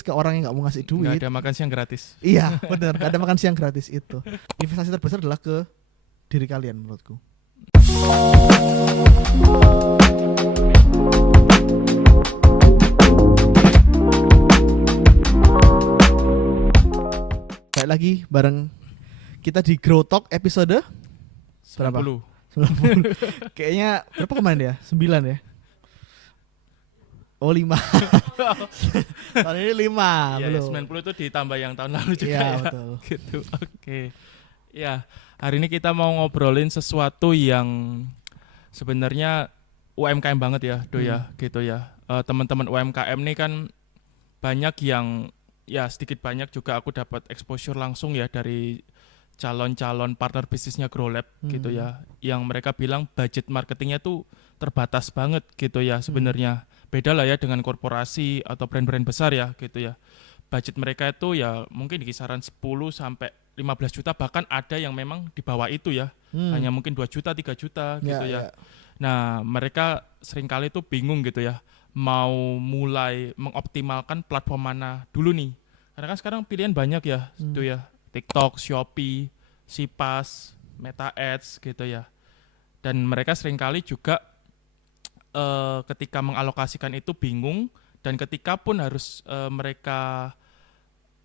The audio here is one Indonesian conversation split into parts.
ke orang yang nggak mau ngasih duit. Nggak ada makan siang gratis. Iya benar, nggak ada makan siang gratis itu. Investasi terbesar adalah ke diri kalian menurutku. Balik lagi bareng kita di Grow Talk episode berapa? 90. Kayaknya berapa kemarin ya? 9 ya? Oh 5. Tahun ini 5 Iya, belum. 90 itu ditambah yang tahun lalu juga Iya ya. betul. Gitu. Oke. Ya, hari ini kita mau ngobrolin sesuatu yang sebenarnya UMKM banget ya, Do ya, gitu ya. Teman-teman UMKM nih kan banyak yang ya sedikit banyak juga aku dapat exposure langsung ya dari calon-calon partner bisnisnya Grow Lab gitu ya, yang mereka bilang budget marketingnya tuh terbatas banget gitu ya sebenarnya. Beda lah ya dengan korporasi atau brand-brand besar ya gitu ya. Budget mereka itu ya mungkin di kisaran 10 sampai 15 juta, bahkan ada yang memang di bawah itu ya. Hanya mungkin 2 juta, 3 juta gitu ya. Nah, mereka seringkali tuh bingung gitu ya, mau mulai mengoptimalkan platform mana dulu nih. Karena kan sekarang pilihan banyak ya, itu ya. TikTok, Shopee, Sipas, Meta Ads gitu ya. Dan mereka seringkali juga ketika mengalokasikan itu bingung, dan ketika pun harus mereka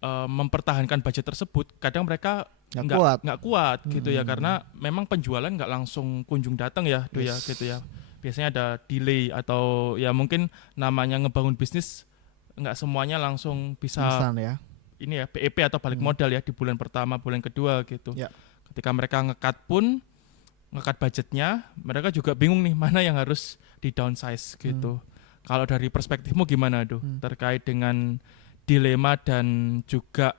mempertahankan budget tersebut, kadang mereka nggak kuat gitu ya, karena memang penjualan nggak langsung kunjung datang ya, Do ya gitu ya. Biasanya ada delay atau ya mungkin namanya ngebangun bisnis nggak semuanya langsung bisa Instan ya. ini ya BEP atau balik modal ya di bulan pertama, bulan kedua gitu. Ya. Ketika mereka ngekat budgetnya, mereka juga bingung nih mana yang harus di downsize gitu. Kalau dari perspektifmu gimana, Do, terkait dengan dilema dan juga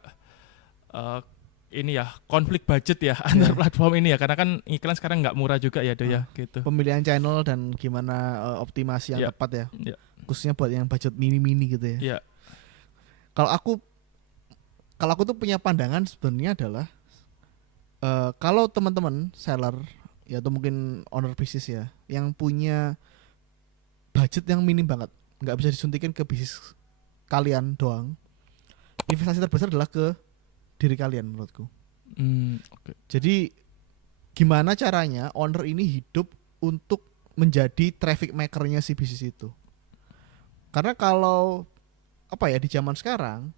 ini ya konflik budget ya antar platform ini ya, karena kan iklan sekarang nggak murah juga ya, Do ya gitu. Pemilihan channel dan gimana optimasi yang tepat ya. Khususnya buat yang budget mini-mini gitu ya. Iya. Kalau aku tuh punya pandangan sebenarnya adalah kalau teman-teman seller ya atau mungkin owner bisnis ya yang punya budget yang minim banget, nggak bisa disuntikin ke bisnis kalian doang, investasi terbesar adalah ke diri kalian menurutku. Okay. Jadi gimana caranya owner ini hidup untuk menjadi traffic makernya si bisnis itu? Karena kalau apa ya, di zaman sekarang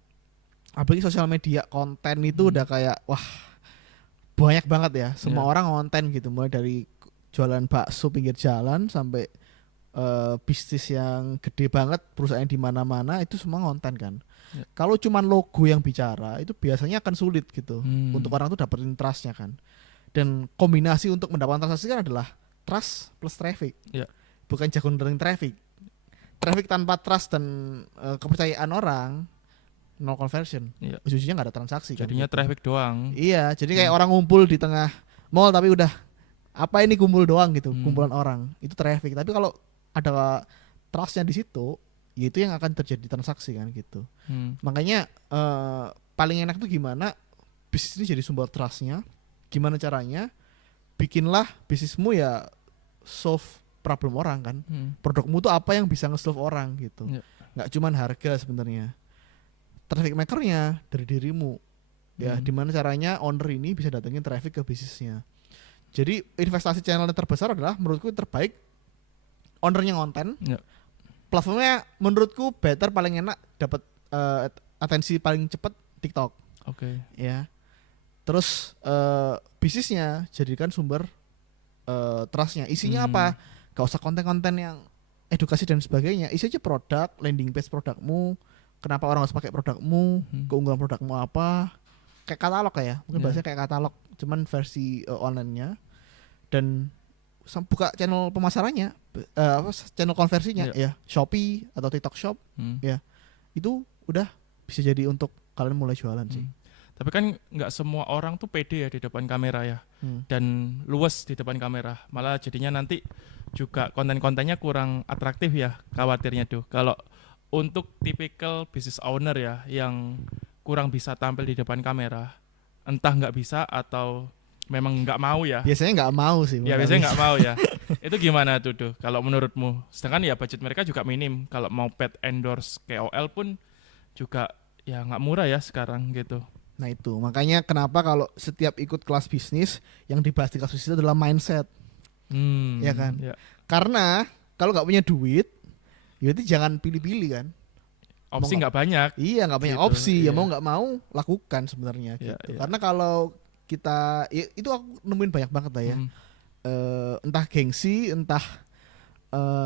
apalagi sosial media konten itu udah kayak wah banyak banget ya, semua orang konten gitu, mulai dari jualan bakso pinggir jalan sampai bisnis yang gede banget, perusahaan di mana-mana itu semua konten kan. Kalau cuman logo yang bicara itu biasanya akan sulit gitu untuk orang tuh dapetin trustnya kan. Dan kombinasi untuk mendapatkan transaksi kan adalah trust plus traffic, bukan jago ngedaring traffic. Traffic tanpa trust dan kepercayaan orang, no conversion, ujung-ujungnya nggak ada transaksi. Jadinya kan, traffic doang. Iya, jadi kayak orang ngumpul di tengah mall tapi udah apa ini kumpul doang gitu, kumpulan orang itu traffic. Tapi kalau ada trustnya di situ, yaitu yang akan terjadi transaksi kan gitu. Makanya paling enak tuh gimana bisnis ini jadi sumber trustnya. Gimana caranya? Bikinlah bisnismu ya solve problem orang kan. Produkmu tuh apa yang bisa nge-solve orang gitu. Nggak cuman harga sebenarnya. Traffic makernya dari dirimu. Ya, dimana caranya owner ini bisa datengin traffic ke bisnisnya. Jadi investasi channel yang terbesar adalah menurutku terbaik ownernya konten. Platformnya menurutku better, paling enak, dapat atensi paling cepat TikTok. Oke. Ya. Terus bisnisnya jadikan sumber trustnya. Isinya apa? Gak usah konten-konten yang edukasi dan sebagainya. Isi aja produk, landing page produkmu. Kenapa orang harus pakai produkmu? Keunggulan produkmu apa? Kayak katalog ya. Mungkin bahasanya kayak katalog, cuman versi online-nya. Dan buka channel pemasarannya, channel konversinya ya, Shopee atau TikTok Shop, ya itu udah bisa jadi untuk kalian mulai jualan sih. Tapi kan nggak semua orang tuh pede ya di depan kamera ya, dan luas di depan kamera, malah jadinya nanti juga konten-kontennya kurang atraktif ya, khawatirnya tuh. Kalau untuk tipikal business owner ya yang kurang bisa tampil di depan kamera, entah nggak bisa atau memang nggak mau ya. Biasanya nggak mau sih. Ya biasanya nggak mau ya. Itu gimana tuh, Do? Kalau menurutmu? Sedangkan ya budget mereka juga minim. Kalau mau paid endorse KOL pun juga ya nggak murah ya sekarang gitu. Nah itu makanya kenapa kalau setiap ikut kelas bisnis yang dibahas di kelas bisnis itu adalah mindset, ya kan? Ya. Karena kalau nggak punya duit, ya itu jangan pilih-pilih kan. Opsi Mau nggak banyak. Iya nggak banyak Gitu, opsi, ya iya. mau nggak mau lakukan sebenarnya Iya, gitu. iya. Karena kalau kita itu aku nemuin banyak banget lah ya. Hmm. Entah gengsi, entah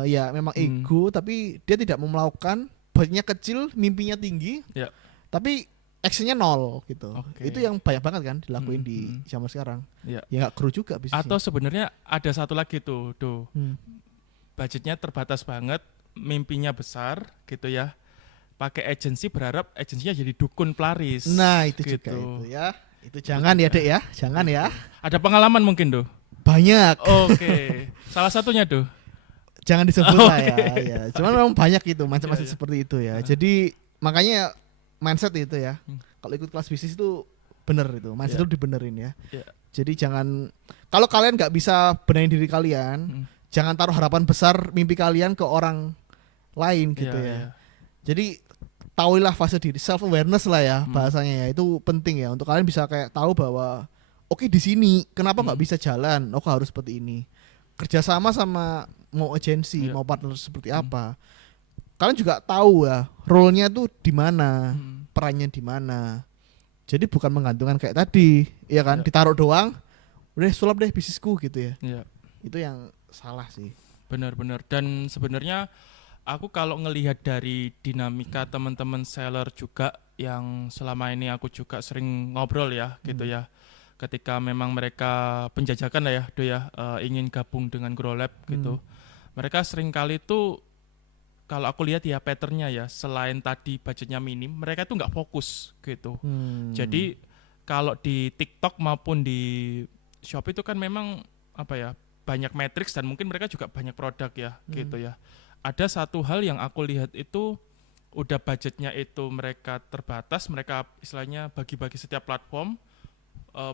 ya memang Hmm. ego, tapi dia tidak mau melakukan, budgetnya kecil, mimpinya tinggi, Ya. tapi actionnya nol gitu. Oke. Itu yang banyak banget kan dilakuin Hmm, di hmm. zaman sekarang. Ya. Ya nggak kru juga bisnisnya. Atau sebenarnya ada satu lagi tuh, Hmm. budgetnya terbatas banget, mimpinya besar gitu ya. Pakai agensi, berharap agensinya jadi dukun pelaris. Nah itu gitu. juga itu ya. Itu jangan ya dek ya, jangan ya. Ada pengalaman mungkin tuh. Banyak. Oke. Salah satunya tuh. Jangan disebut Oh, lah ya. Cuman memang banyak itu macam-macam Iya, iya. seperti itu ya. Jadi makanya mindset itu ya. Hmm. Kalau ikut kelas bisnis itu bener itu, mindset Iya. itu dibenerin ya. Iya. Jadi jangan, kalau kalian nggak bisa benerin diri kalian, Hmm. jangan taruh harapan besar mimpi kalian ke orang lain gitu Iya, ya. iya. Jadi tahuilah fase diri, self awareness lah ya Hmm. bahasanya ya. Itu penting ya untuk kalian bisa kayak tahu bahwa oke di sini kenapa nggak bisa jalan? Oh harus seperti ini. Kerjasama sama mau agensi, Iya. mau partner seperti Hmm. apa? Kalian juga tahu ya role-nya tuh di mana, Hmm. perannya di mana. Jadi bukan menggantungkan kayak tadi, ya kan? Iya. Ditaruh doang, udah sulap deh bisnisku gitu ya. Iya. Itu yang salah sih. Benar-benar. Dan sebenarnya aku kalau ngelihat dari dinamika teman-teman seller juga yang selama ini aku juga sering ngobrol ya gitu ya. Ketika memang mereka penjajakan lah ya, Do ya, ingin gabung dengan Grow Lab gitu. Mereka sering kali tuh kalau aku lihat ya patternnya ya, selain tadi budgetnya minim, mereka tuh nggak fokus gitu. Jadi kalau di TikTok maupun di Shopee itu kan memang apa ya, banyak matrix dan mungkin mereka juga banyak produk ya gitu ya. Ada satu hal yang aku lihat itu udah budgetnya itu mereka terbatas, mereka istilahnya bagi-bagi setiap platform,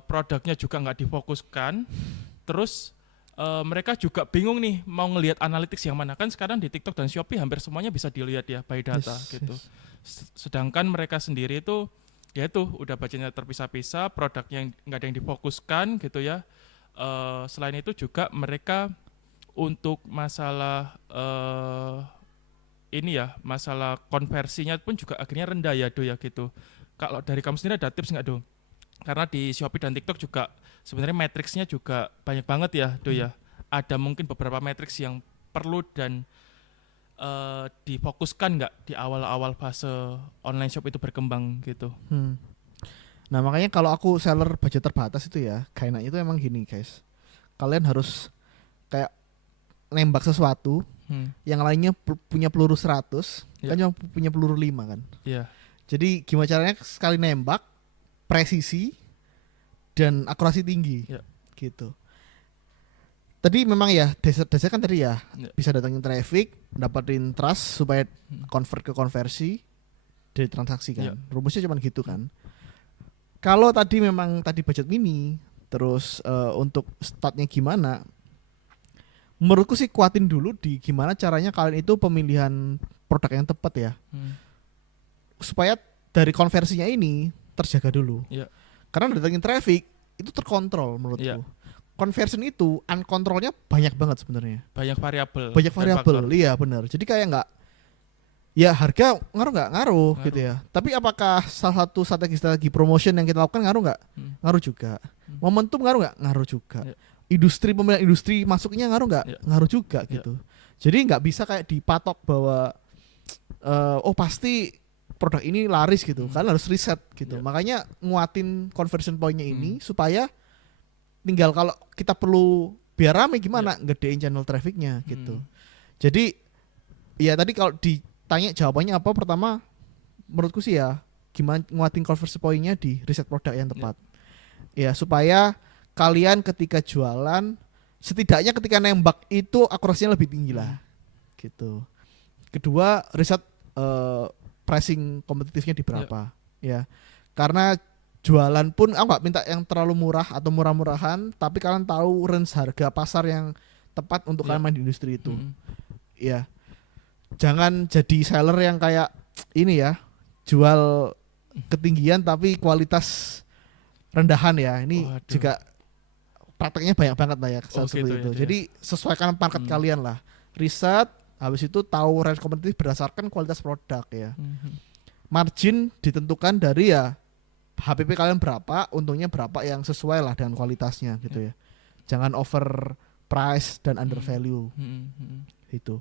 produknya juga nggak difokuskan, terus mereka juga bingung nih mau ngelihat analytics yang mana, kan sekarang di TikTok dan Shopee hampir semuanya bisa dilihat ya by data gitu. Sedangkan mereka sendiri itu ya itu udah budgetnya terpisah-pisah, produknya nggak ada yang difokuskan gitu ya. Selain itu juga mereka untuk masalah ini ya, masalah konversinya pun juga akhirnya rendah ya Do ya gitu. Kalau dari kamu sendiri ada tips nggak Do? Karena di Shopee dan TikTok juga sebenarnya matriksnya juga banyak banget ya Do ya. Ada mungkin beberapa matriks yang perlu dan difokuskan nggak di awal-awal fase online shop itu berkembang gitu. Nah makanya kalau aku seller budget terbatas itu ya, kayaknya itu emang gini guys. Kalian harus kayak nembak sesuatu, yang lainnya punya peluru 100, kan cuma punya peluru 5 kan. Iya. Jadi gimana caranya sekali nembak, presisi dan akurasi tinggi, gitu. Tadi memang ya dasar kan tadi ya bisa datangin traffic, dapatin trust supaya convert ke konversi dari transaksi kan. Rumusnya cuma gitu kan. Kalau tadi memang tadi budget mini, terus untuk startnya gimana? Menurutku sih kuatin dulu di gimana caranya kalian itu pemilihan produk yang tepat ya, supaya dari konversinya ini terjaga dulu. Karena datangin traffic itu terkontrol menurutku. Conversion itu uncontrolnya banyak banget sebenarnya. Banyak variabel. Iya benar. Jadi kayak nggak, ya harga ngaruh gitu ya. Tapi apakah salah satu strategi promotion yang kita lakukan ngaruh nggak? Ngaruh juga. Momentum ngaruh juga. Industri, pemilihan industri masuknya ngaruh nggak? Ngaruh juga gitu. Jadi nggak bisa kayak dipatok bahwa oh pasti produk ini laris gitu. Kan harus riset gitu. Makanya nguatin conversion point-nya ini supaya tinggal kalau kita perlu biar rame gimana gedein channel trafficnya gitu. Jadi ya tadi kalau ditanya jawabannya apa, pertama menurutku sih ya gimana nguatin conversion point-nya di riset produk yang tepat. Ya supaya kalian ketika jualan setidaknya ketika nembak itu akurasinya lebih tinggi lah gitu. Kedua, riset pricing kompetitifnya di berapa ya. Karena jualan pun aku nggak minta yang terlalu murah atau murah-murahan, tapi kalian tahu range harga pasar yang tepat untuk kalian main di industri itu. Ya. Jangan jadi seller yang kayak ini ya, jual ketinggian tapi kualitas rendahan ya. Ini Waduh. juga prakteknya banyak banget lah ya Oh, seperti gitu ya, itu. dia. Jadi sesuaikan market kalian lah. Riset, habis itu tahu range kompetitif berdasarkan kualitas produk ya. Margin ditentukan dari ya HPP kalian berapa, untungnya berapa yang sesuai lah dengan kualitasnya gitu ya. Jangan over price dan under value itu.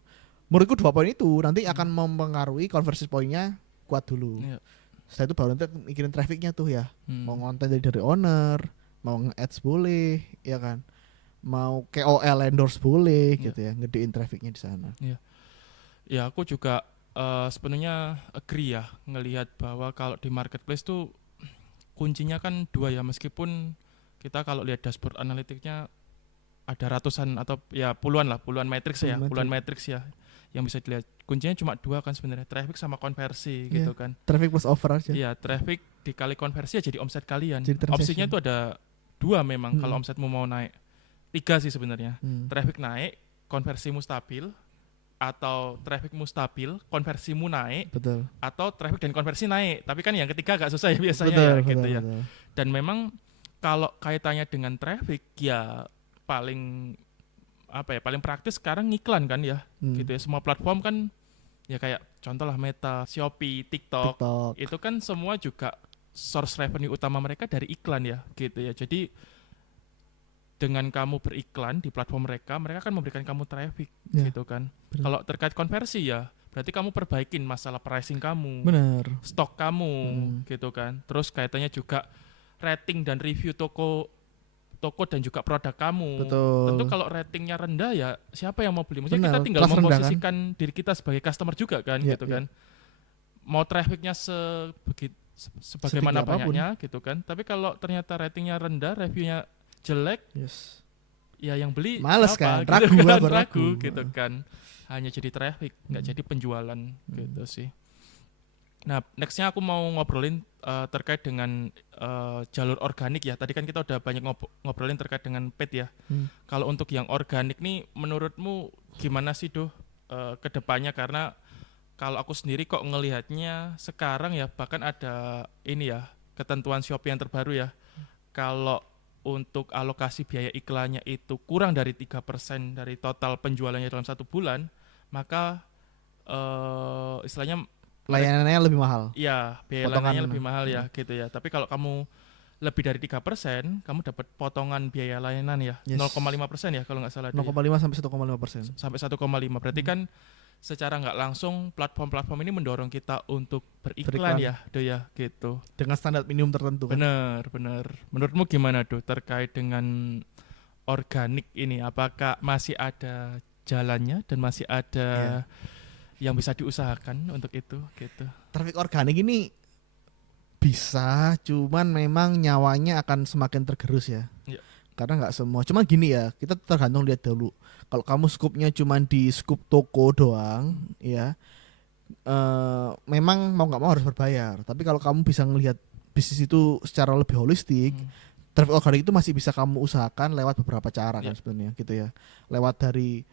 Menurutku 2 poin itu nanti akan mempengaruhi conversion poinnya kuat dulu. Iya. Setelah itu baru nanti mikirin trafficnya tuh ya. Mau konten dari owner, mau nge-ads boleh, ya kan. Mau KOL endorse boleh gitu ya, ngedein trafficnya di sana. Ya aku juga sepenuhnya agree ya ngelihat bahwa kalau di marketplace tuh kuncinya kan 2 ya, meskipun kita kalau lihat dashboard analitiknya ada ratusan atau ya puluhan matriks ya, puluhan matriks ya yang bisa dilihat. Kuncinya cuma 2 kan sebenarnya, traffic sama konversi gitu kan. Traffic plus offer aja. Iya, traffic dikali konversi ya jadi omset kalian. Jadi Opsinya itu ada 2 memang kalau omsetmu mau naik. 3 sih sebenarnya. Traffic naik, konversimu stabil, atau trafficmu stabil, konversimu naik, Betul. atau traffic dan konversi naik. Tapi kan yang ketiga agak susah ya biasanya Betul, ya betul, gitu ya. betul. Dan memang kalau kaitannya dengan traffic ya paling paling praktis sekarang iklan kan ya. Gitu ya. Semua platform kan ya kayak contoh lah Meta, Shopee, TikTok. Itu kan semua juga source revenue utama mereka dari iklan ya gitu ya. Jadi dengan kamu beriklan di platform mereka akan memberikan kamu traffic gitu kan. Kalau terkait konversi ya berarti kamu perbaikin masalah pricing kamu, bener, stok kamu gitu kan. Terus kaitannya juga rating dan review toko dan juga produk kamu. Betul. Tentu kalau ratingnya rendah ya siapa yang mau beli? Maksudnya kita Bener, tinggal kelas rendah memposisikan diri kita sebagai customer juga kan gitu kan. Mau trafficnya sebagaimana banyaknya gitu kan. Tapi kalau ternyata ratingnya rendah, reviewnya jelek, ya yang beli males siapa, kan, gitu ragu gitu kan. Hanya jadi traffic, nggak jadi penjualan gitu sih. Nah, nextnya aku mau ngobrolin terkait dengan jalur organik ya. Tadi kan kita udah banyak ngobrolin terkait dengan paid ya. Kalau untuk yang organik nih, menurutmu gimana sih ke depannya? Karena kalau aku sendiri kok ngelihatnya sekarang ya, bahkan ada ini ya, ketentuan Shopee yang terbaru ya. Kalau untuk alokasi biaya iklannya itu kurang dari 3% dari total penjualannya dalam 1 bulan, maka istilahnya layanannya lebih mahal. Iya, biaya layanannya lebih mahal ya gitu ya. Tapi kalau kamu lebih dari 3%, kamu dapat potongan biaya layanan ya, 0,5% ya kalau nggak salah. 0,5 sampai 1,5%. Sampai 1,5. Berarti kan secara nggak langsung platform-platform ini mendorong kita untuk beriklan ya, ya gitu. Dengan standar minimum tertentu kan. Bener. Menurutmu gimana terkait dengan organik ini? Apakah masih ada jalannya dan masih ada yang bisa diusahakan untuk itu gitu? Traffic organik ini bisa, cuman memang nyawanya akan semakin tergerus ya. Karena nggak semua. Cuman gini ya, kita tergantung lihat dulu. Kalau kamu skupnya cuman di skup toko doang, ya, memang mau nggak mau harus berbayar. Tapi kalau kamu bisa ngelihat bisnis itu secara lebih holistik, traffic organik itu masih bisa kamu usahakan lewat beberapa cara kan sebenarnya, gitu ya. Lewat dari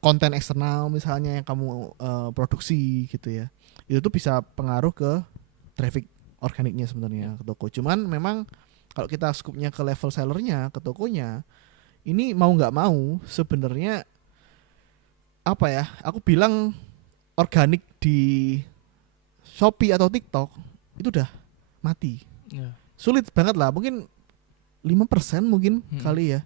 konten eksternal misalnya yang kamu produksi gitu ya. Itu tuh bisa pengaruh ke traffic organiknya sebenarnya ke toko. Cuman memang kalau kita skupnya ke level sellernya, ke tokonya, ini mau nggak mau sebenarnya apa ya? Aku bilang organik di Shopee atau TikTok itu udah mati. Sulit banget lah, mungkin 5% mungkin kali ya.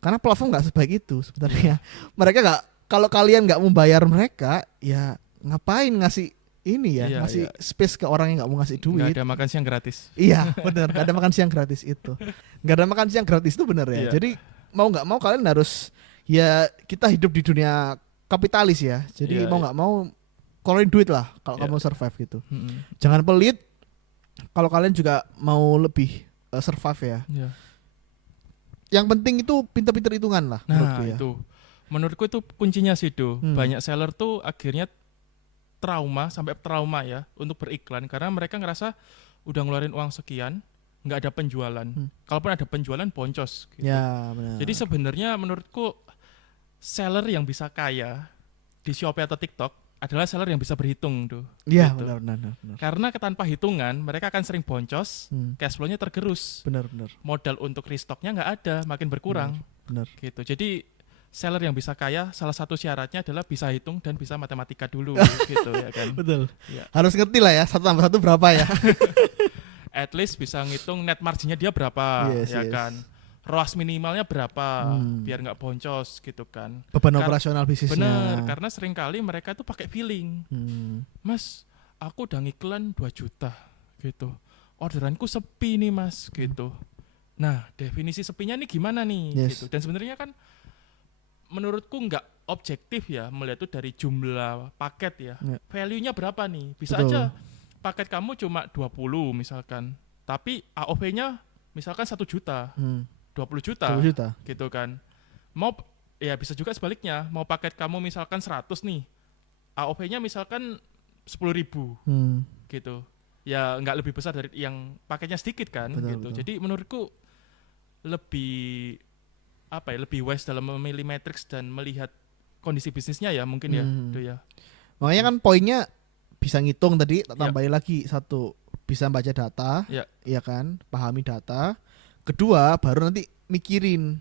Karena platform nggak sebaik itu sebenarnya. Mereka nggak, kalau kalian nggak membayar mereka, ya ngapain ngasih ini ya, ngasih space ke orang yang nggak mau ngasih duit. Nggak ada makan siang gratis. Iya benar, nggak ada makan siang gratis itu. Nggak ada makan siang gratis itu benar ya. Jadi mau nggak mau kalian harus, ya kita hidup di dunia kapitalis ya. Jadi mau nggak mau keluarin duit lah kalau kamu survive gitu. Jangan pelit. Kalau kalian juga mau lebih survive ya. Yang penting itu pinter-pinter hitungan lah. Nah menurutku itu kuncinya sih Banyak seller tuh akhirnya sampai trauma ya untuk beriklan karena mereka ngerasa udah ngeluarin uang sekian nggak ada penjualan. Kalaupun ada penjualan boncos gitu. Ya, benar. Jadi sebenarnya menurutku seller yang bisa kaya di Shopee atau TikTok adalah seller yang bisa berhitung tuh. Iya, Gitu. benar. Karena tanpa hitungan mereka akan sering boncos, Hmm, cash flow-nya tergerus. benar. Modal untuk restocknya nggak ada, makin berkurang. Benar. Gitu. Jadi seller yang bisa kaya salah satu syaratnya adalah bisa hitung dan bisa matematika dulu gitu ya kan. Betul. Ya. Harus ngerti lah ya, 1 tambah 1 berapa ya. At least bisa ngitung net marginnya dia berapa Yes, ya yes. kan. ROAS minimalnya berapa Hmm. biar nggak boncos gitu kan. Beban Kar- operasional bisnisnya. Bener, karena seringkali mereka tuh pakai feeling. Hmm, Mas, aku udah ngiklan 2 juta gitu. Orderanku sepi nih mas gitu. Nah, definisi sepinya nih gimana nih Yes. gitu. Dan sebenarnya kan menurutku nggak objektif ya melihat itu dari jumlah paket ya. Ya. Value-nya berapa nih? Bisa Betul. aja paket kamu cuma 20 misalkan. Tapi AOV-nya misalkan 1 juta, hmm. 20 juta 20 juta. gitu kan. Mau ya bisa juga sebaliknya, mau paket kamu misalkan 100 nih. AOV-nya misalkan 10.000 Hmm. gitu. Ya nggak lebih besar dari yang paketnya sedikit kan Betul, gitu. betul. Jadi menurutku lebih apa ya, lebih wise dalam memilih matrix dan melihat kondisi bisnisnya ya mungkin ya. Hmm. Itu ya. Makanya kan poinnya bisa ngitung tadi, tak Ya. tambahin lagi satu, bisa baca data, Ya. ya kan, pahami data. Kedua, baru nanti mikirin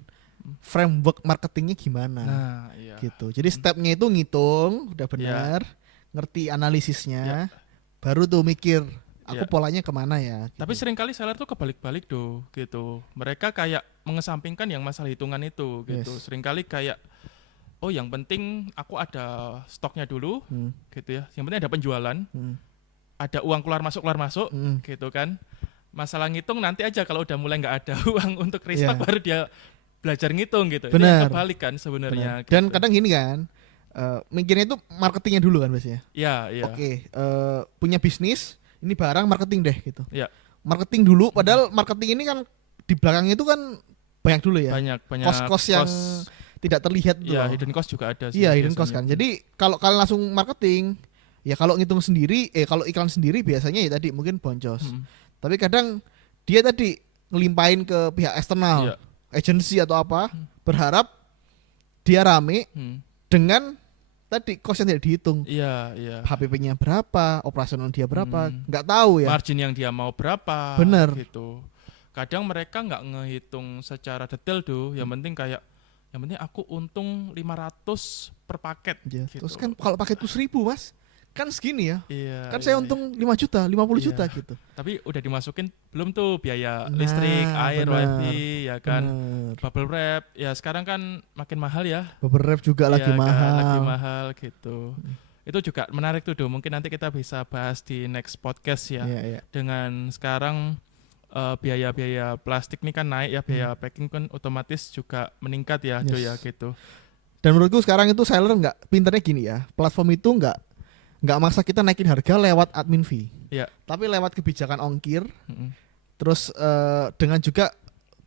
framework marketingnya gimana, Nah, iya. gitu. Jadi stepnya itu ngitung, udah benar, ngerti analisisnya, baru tuh mikir, aku Ya. polanya kemana ya. Gitu. Tapi seringkali seller tuh kebalik-balik tuh gitu. Mereka kayak mengesampingkan yang masalah hitungan itu gitu. Yes. Seringkali kayak oh yang penting aku ada stoknya dulu Hmm, gitu ya. Yang penting ada penjualan, hmm, ada uang keluar masuk hmm. gitu kan. Masalah ngitung nanti aja kalau udah mulai nggak ada uang untuk restock Iya. baru dia belajar ngitung gitu. Itu Benar. yang kebalik kan sebenarnya. Benar. Dan gitu. kadang gini kan, mikirnya itu marketingnya dulu kan biasanya. Ya, ya. Oke, punya bisnis, ini barang marketing deh gitu. Iya. Marketing dulu, padahal marketing ini kan di belakangnya itu kan banyak dulu ya. Banyak Kos-kos yang tidak terlihat tuh. ya hidden cost juga ada sih. Iya, hidden cost kan. biasanya. Jadi kalau kalian langsung marketing, ya kalau ngitung sendiri, kalau iklan sendiri biasanya ya tadi mungkin boncos. Hmm. Tapi kadang dia tadi ngelimpahin ke pihak eksternal, Iya. agensi atau apa, berharap dia rame Hmm. dengan tadi cost yang tidak dihitung. Iya, iya. HPP-nya berapa, operasional dia berapa, Hmm. nggak tahu ya. Margin yang dia mau berapa Bener. gitu. Kadang mereka nggak ngehitung secara detail tuh, yang penting kayak yang penting aku untung 500 per paket Ya, gitu. terus kan kalau pakai itu 1.000 mas, kan segini ya. Iya, Kan iya, saya iya. untung 5 juta, 50 Iya. juta gitu. Tapi udah dimasukin belum tuh biaya Nah, listrik, air, bener. wifi ya kan. Bener. Bubble wrap ya sekarang kan makin mahal ya. Beberapa juga lagi Iya kan, mahal. lagi mahal gitu. Itu juga menarik tuh, mungkin nanti kita bisa bahas di next podcast ya. Iya, iya. Dengan sekarang biaya-biaya plastik nih kan naik ya, biaya packing kan otomatis juga meningkat ya, Yes. Do ya gitu. Dan menurutku sekarang itu seller nggak pinternya gini ya. Platform itu nggak maksa kita naikin harga lewat admin fee. Iya. Tapi lewat kebijakan ongkir, Mm-mm. terus dengan juga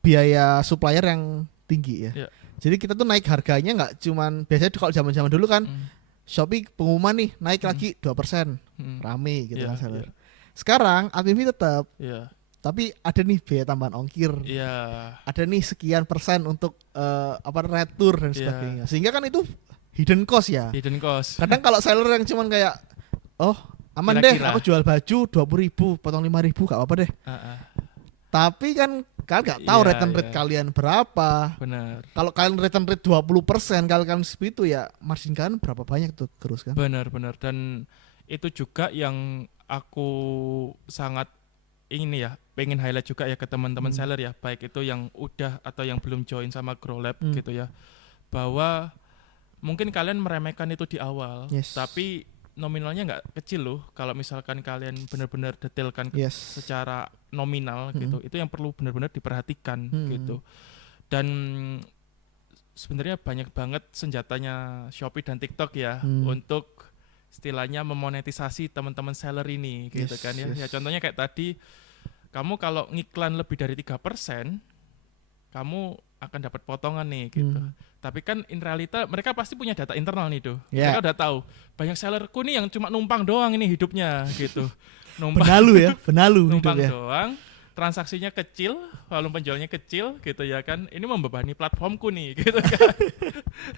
biaya supplier yang tinggi ya. Iya. Jadi kita tuh naik harganya nggak cuman biasanya kalau zaman-zaman dulu kan Mm. Shopee pengumuman nih naik lagi 2%, Mm. rame gitu Iya, kan seller. iya. Sekarang admin fee tetap, Iya. tapi ada nih biaya tambahan ongkir, Iya. ada nih sekian persen untuk retur dan Iya. sebagainya. Sehingga kan itu hidden cost ya. Hidden cost. Kadang kalau seller yang cuman kayak oh aman deh Kira-kira. aku jual baju 20.000 potong 5.000 gak apa-apa deh. Ah, Tapi kan kalian nggak tahu Iya, return rate iya. kalian berapa. benar. Kalau kalian return rate 20%, kalau kalian seperti itu ya margin kalian berapa banyak tuh terus kan? Benar. Dan itu juga yang aku sangat ingin ya, pengen highlight juga ya ke teman-teman seller ya, baik itu yang udah atau yang belum join sama Grow Lab gitu ya, bahwa mungkin kalian meremehkan itu di awal, Yes. tapi nominalnya nggak kecil loh kalau misalkan kalian benar-benar detailkan Yes. secara nominal gitu. Itu yang perlu benar-benar diperhatikan gitu. Dan sebenarnya banyak banget senjatanya Shopee dan TikTok ya untuk istilahnya memonetisasi teman-teman seller ini gitu Yes, kan ya. yes. Ya contohnya kayak tadi kamu kalau ngiklan lebih dari 3%, kamu akan dapat potongan nih gitu. Tapi kan in realita mereka pasti punya data internal nih tuh. Yeah. Mereka udah tahu banyak sellerku nih yang cuma numpang doang ini hidupnya gitu. Numpang Benalu ya, benalu numpang hidupnya. doang, transaksinya kecil, volume penjualnya kecil gitu ya kan. Ini membebani platformku nih gitu kan.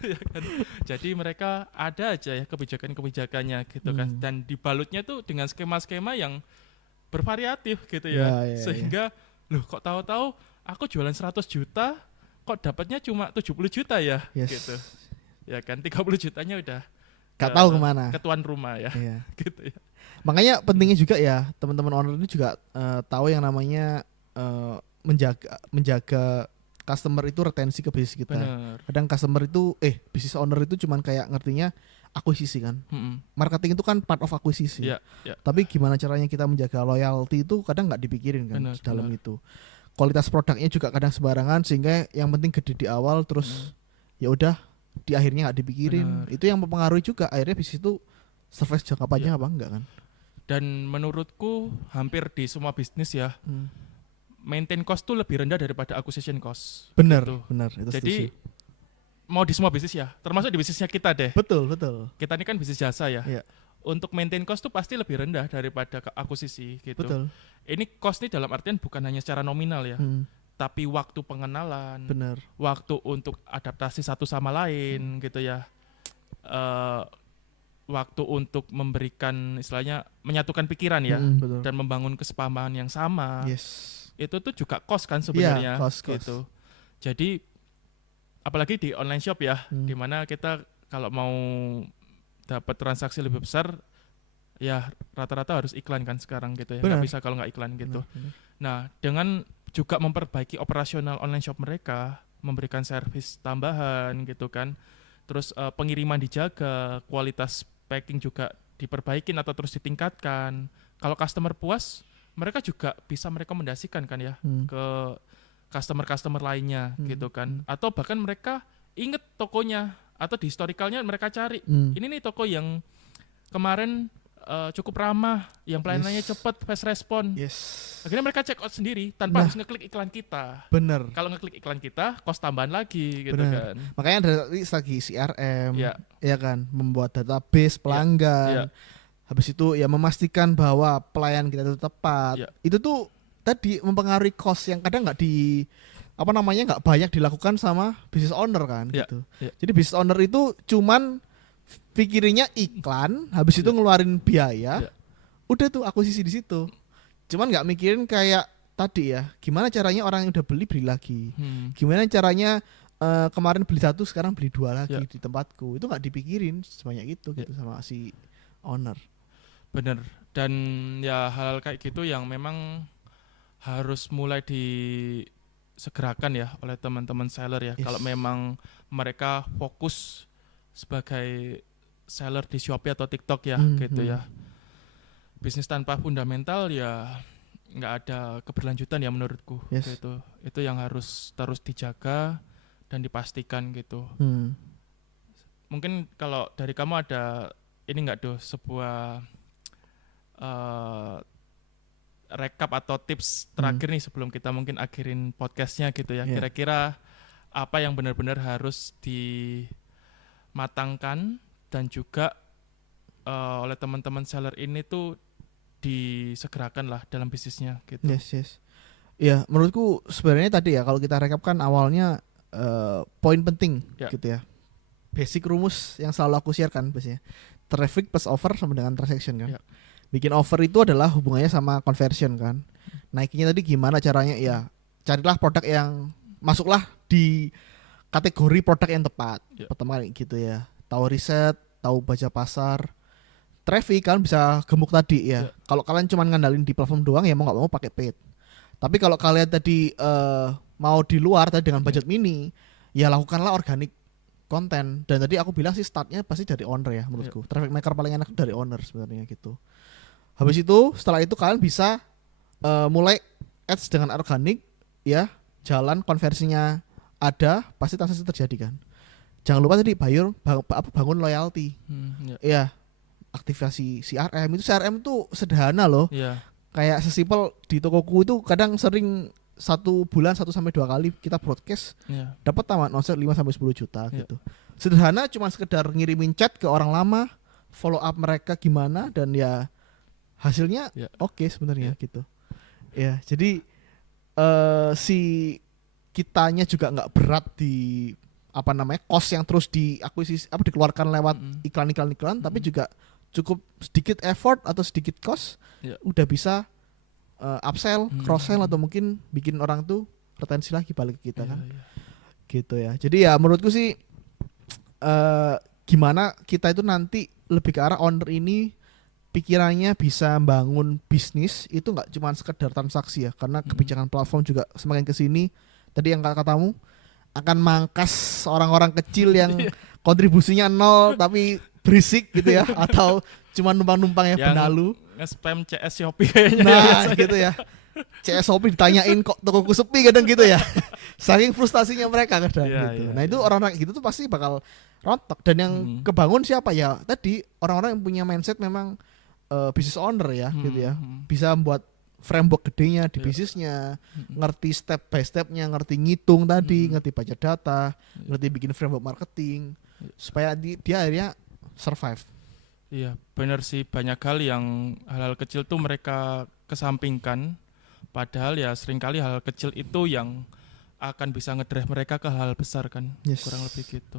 Ya kan? Jadi mereka ada aja ya kebijakan-kebijakannya gitu kan. Dan dibalutnya tuh dengan skema-skema yang bervariatif gitu ya. Ya. Sehingga loh kok tahu-tahu aku jualan 100 juta kok dapatnya cuma 70 juta ya gitu. Ya kan 30 jutanya udah Gak tahu kemana. Ketuan rumah ya. Iya. Gitu ya. Makanya pentingnya juga ya teman-teman owner ini juga tahu yang namanya menjaga customer itu retensi ke bisnis kita. Bener. Kadang customer itu bisnis owner itu cuman kayak ngertinya akuisisi kan. Marketing itu kan part of akuisisi. Yeah. Tapi gimana caranya kita menjaga loyalty itu kadang nggak dipikirin kan di dalam itu. Kualitas produknya juga kadang sembarangan sehingga yang penting gede di awal terus ya udah di akhirnya nggak dipikirin. Itu yang mempengaruhi juga akhirnya bisnis itu survive jangka panjang apa enggak kan. Dan menurutku hampir di semua bisnis ya maintain cost tuh lebih rendah daripada acquisition cost. Benar, gitu. benar. Itu jadi setuju. Mau di semua bisnis ya, termasuk di bisnisnya kita deh. Betul. Kita ini kan bisnis jasa ya. Iya. Untuk maintain cost tuh pasti lebih rendah daripada akuisisi gitu. Betul. Ini cost nih dalam artian bukan hanya secara nominal ya, tapi waktu pengenalan, benar. Waktu untuk adaptasi satu sama lain gitu ya. Waktu untuk memberikan istilahnya menyatukan pikiran ya dan membangun kesepahaman yang sama. Itu tuh juga cost kan sebenarnya cost. Gitu. Jadi apalagi di online shop ya, dimana kita kalau mau dapat transaksi lebih besar ya rata-rata harus iklan kan sekarang gitu ya. Nggak bisa kalau nggak iklan gitu. Benar. Nah, dengan juga memperbaiki operasional online shop mereka, memberikan servis tambahan gitu kan. Terus pengiriman dijaga, kualitas packing juga diperbaikin atau terus ditingkatkan. Kalau customer puas, mereka juga bisa merekomendasikan kan ya ke customer lainnya gitu kan. Atau bahkan mereka inget tokonya atau di historicalnya mereka cari. Ini nih toko yang kemarin cukup ramah, yang pelayanannya cepat, fast respon. Akhirnya mereka check out sendiri tanpa harus ngeklik iklan kita. Bener. Kalau ngeklik iklan kita, cost tambahan lagi gitu kan. Makanya dari lagi CRM, ya kan, membuat database pelanggan. Habis itu ya memastikan bahwa pelayan kita itu tepat. Itu tuh tadi mempengaruhi cost yang kadang nggak nggak banyak dilakukan sama business owner kan gitu. Jadi business owner itu cuman pikirinnya iklan, habis itu ngeluarin biaya, udah tuh akuisisi di situ. Cuman nggak mikirin kayak tadi ya, gimana caranya orang yang udah beli lagi, gimana caranya kemarin beli 1 sekarang beli 2 lagi di tempatku, itu nggak dipikirin sebanyak itu gitu sama si owner. Bener. Dan ya hal kayak gitu yang memang harus mulai disegerakan ya oleh teman-teman seller ya. Kalau memang mereka fokus sebagai seller di Shopee atau TikTok ya gitu ya. Bisnis tanpa fundamental ya nggak ada keberlanjutan ya menurutku gitu. Itu yang harus terus dijaga dan dipastikan gitu. Mungkin kalau dari kamu ada ini nggak sebuah recap atau tips terakhir nih sebelum kita mungkin akhirin podcastnya gitu ya. Kira-kira apa yang benar-benar harus dimatangkan dan juga oleh teman-teman seller ini tuh disegerakan lah dalam bisnisnya gitu. Ya menurutku sebenarnya tadi ya kalau kita rekap kan awalnya poin penting gitu ya. Basic rumus yang selalu aku share kan biasanya. Traffic plus offer sama dengan transaction kan. Bikin offer itu adalah hubungannya sama conversion kan. Naikinnya tadi gimana caranya ya. Carilah produk yang masuklah di kategori produk yang tepat. Pertama gitu ya. Tahu riset, tahu baca pasar. Traffic kan bisa gemuk tadi ya. Kalau kalian cuma ngandalin di platform doang ya mau nggak mau pakai paid. Tapi kalau kalian tadi mau di luar tadi dengan budget mini, ya lakukanlah organic konten. Dan tadi aku bilang sih startnya pasti dari owner ya menurutku. Traffic maker paling enak dari owner sebenarnya gitu. Habis itu setelah itu kalian bisa mulai ads dengan organik ya, jalan konversinya ada, pasti transaksi terjadi kan. Jangan lupa tadi bangun loyalty. Ya, aktivasi CRM itu sederhana loh. Kayak sesimpel di tokoku itu kadang sering 1 bulan 1-2 kali kita broadcast dapat tamat omset 5-10 juta gitu. Sederhana, cuma sekedar ngirimin chat ke orang lama, follow up mereka gimana dan ya hasilnya oke sebenarnya gitu. Ya, jadi si kitanya juga nggak berat di apa namanya cost yang terus diakuisisi apa dikeluarkan lewat iklan, tapi juga cukup sedikit effort atau sedikit cost udah bisa upsell, cross sell atau mungkin bikin orang tuh retensi lagi balik ke kita kan. Gitu ya. Jadi ya menurutku sih gimana kita itu nanti lebih ke arah owner ini pikirannya bisa bangun bisnis itu nggak cuma sekedar transaksi ya, karena kebijakan platform juga semakin kesini tadi yang katamu akan mangkas orang-orang kecil yang kontribusinya nol tapi berisik gitu ya, atau cuma numpang-numpang ya benalu nge-spam CS Shopee kayaknya. Nah gitu ya, CS Shopee ditanyain kok tokoku sepi kadang gitu ya. Saking frustasinya mereka kadang gitu. Nah itu orang-orang gitu tuh pasti bakal rontok. Dan yang kebangun siapa ya? Tadi orang-orang yang punya mindset memang business owner ya gitu ya. Bisa membuat framework gedenya di bisnisnya, ngerti step by stepnya, ngerti ngitung tadi, ngerti baca data, ngerti bikin framework marketing, supaya dia akhirnya survive. Iya benar sih, banyak hal yang hal-hal kecil tuh mereka kesampingkan, padahal ya seringkali hal kecil itu yang akan bisa ngedrive mereka ke hal besar kan. Kurang lebih gitu.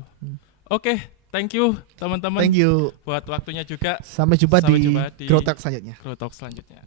Oke, thank you teman-teman. Thank you buat waktunya juga. Sampai jumpa di di Growth Talk selanjutnya. Growth Talk selanjutnya.